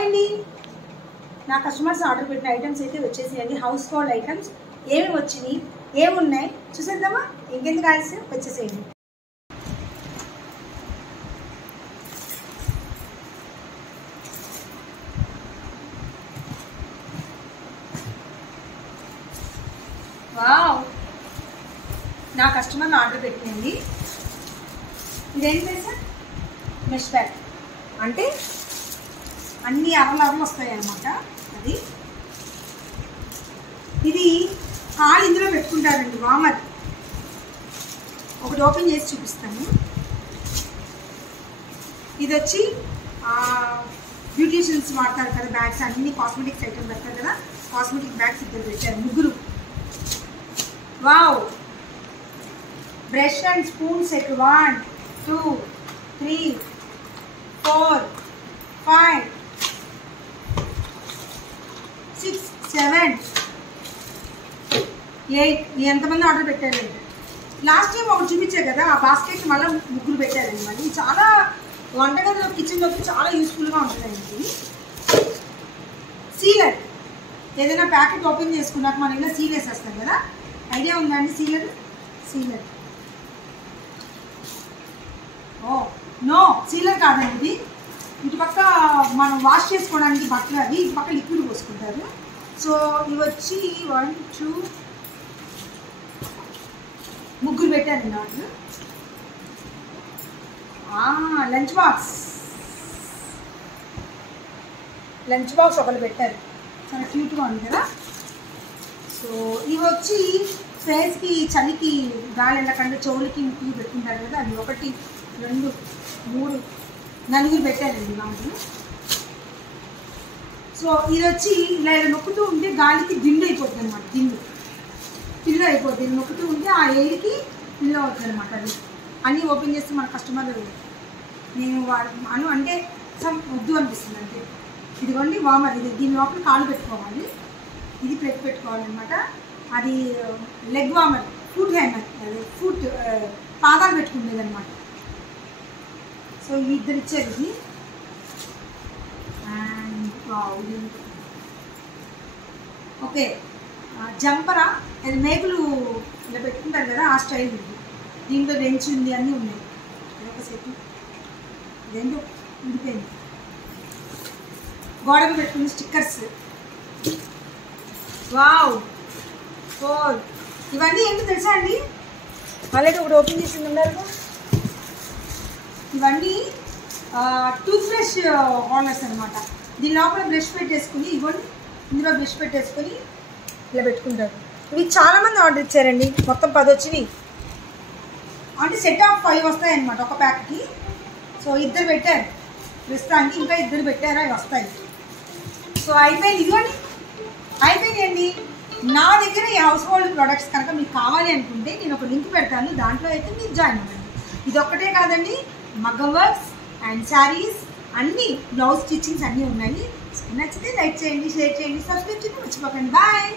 Hi అండి, నా customers order పెట్టిన ఐటమ్స్ అయితే వచ్చేసేయండి. హౌస్ హోల్డ్ ఐటమ్స్ ఏమి వచ్చినాయి, ఏమున్నాయి చూసేద్దామా? ఇంకెందుకు ఆలస్యం, వచ్చేసేయండి. వావ్, నా కస్టమర్ ఆర్డర్ పెట్టింది. ఇదేంటి తెలుసా? మెష్ బ్యాగ్ అంటే అన్ని అరలు వస్తాయి అన్నమాట. ఇది కాలు ఇందులో పెట్టుకుంటారండి, వామర్. ఒకటి ఓపెన్ చేసి చూపిస్తాను. ఇది వచ్చి బ్యూటీషియన్స్ వాడతారు కదా బ్యాగ్స్, అన్ని కాస్మెటిక్స్ ఐటమ్ పెడతారు కదా, కాస్మెటిక్ బ్యాగ్స్ ఇద్దరు పెట్టారు, ముగ్గురు. Wow, brush and spoon set 1 2 3 4 5 6 7 8. ఎంతమంది ఆర్డర్ పెట్టారండి? లాస్ట్ టైం ఒకటి చూపించారు కదా, ఆ బాస్కెట్ మళ్ళీ ముగ్గురు పెట్టారండి. మళ్ళీ చాలా వంటగదిలో కిచెన్లోకి చాలా యూస్ఫుల్గా ఉంటుందండి. సీలర్, ఏదైనా ప్యాకెట్ ఓపెన్ చేసుకున్నాక మనం ఇలా సీల్ వేసేస్తాం కదా, ఐడియా ఉందండి? సీలర్ ఓ నో, సీలర్ కాదండి ఇది. ఇటు పక్క మనం వాష్ చేసుకోవడానికి బట్టలు అవి, ఇటు పక్క లిక్విడ్ పోసుకుంటారు. సో ఇవి వచ్చి 1 2 ముగ్గురు పెట్టారండి ఆర్డర్. లంచ్ బాక్స్ ఒకళ్ళు పెట్టారు, చాలా క్యూట్గా ఉంది కదా. సో ఇవి వచ్చి ఫేస్కి చలికి గాలి వెళ్ళకుండా చెవులకి ముక్కులు పెట్టుకుంటారు కదా, అది 1 2 3 4 పెట్టారండి దాంట్లో. సో ఇది వచ్చి ఇలా నొక్కుతూ ఉంటే గాలికి దిండు అయిపోతుంది అనమాట, పిల్లు అయిపోతుంది. నొక్కుతూ ఉంటే ఆ ఎయిర్కి పిల్లు అవుతుంది అనమాట. అది అన్నీ ఓపెన్ చేస్తే మన కస్టమర్ నేను అంటే వద్దు అనిపిస్తుంది అంటే. ఇదిగోండి వామర్, ఇది దీని లోపల కాలు పెట్టుకోవాలి, ఇది ప్లేట్ పెట్టుకోవాలన్నమాట. అది leg warmer, foot hammer, foot పాదాలు పెట్టుకునేది అనమాట. సో ఇవి ఇద్దరు ఇచ్చారు ఇది. అండ్ ఓకే, జంపరా, అది మేకులు ఇలా పెట్టుకుంటారు కదా, ఆ స్టైల్ ఉంది. దీంట్లో రెంచ్ ఉంది, అన్నీ ఉన్నాయి. అదొక సెట్, ఇదేంటో ఉండిపోయింది. గోడకు పెట్టుకున్న స్టిక్కర్స్. వావ్ 4. ఇవన్నీ ఏంటో తెలుసా అండి? ఆల్రెడీ ఒకటి ఓపెన్ చేసి ఉన్నారు. ఇవన్నీ టూత్ బ్రష్ హోల్డర్స్ అనమాట. దీని లోపల బ్రష్ పెట్టేసుకుని, ఇవ్వండి ఇందులో బ్రష్ పెట్టేసుకొని ఇలా పెట్టుకుంటారు. ఇవి చాలామంది ఆర్డర్ ఇచ్చారండి, మొత్తం 10 వచ్చినాయి. అంటే సెట్ ఆఫ్ 5 వస్తాయి అనమాట ఒక ప్యాక్కి. సో ఇద్దరు పెట్టారు ప్రస్తుతానికి, ఇంకా ఇద్దరు పెట్టారు, అవి వస్తాయి. సో అయిపోయింది, ఇదిగోండి అయిపోయిందండి. నా దగ్గర ఈ హౌస్ హోల్డ్ ప్రొడక్ట్స్ కనుక మీకు కావాలి అనుకుంటే నేను ఒక లింక్ పెడతాను, దాంట్లో అయితే మీరు జాయిన్ అవ్వండి. ఇది ఒక్కటే కాదండి, మగ్గం వర్క్స్ అండ్ శారీస్, అన్నీ బ్లౌజ్ స్టిచ్చింగ్స్ అన్నీ ఉన్నాయి. నచ్చితే లైక్ చేయండి, షేర్ చేయండి, సబ్స్క్రైబ్ చేయండి, మర్చిపోకండి. బాయ్.